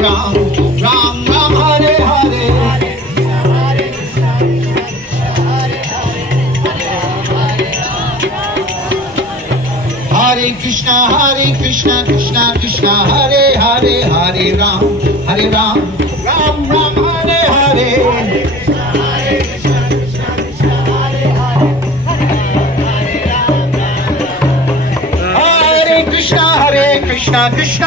Ram, Ram Ram Hare Hare. Hare Krishna, Krishna Krishna, Hare Hare, Hare Ram, Ram Ram Hare Hare. Hare Krishna, Krishna Krishna.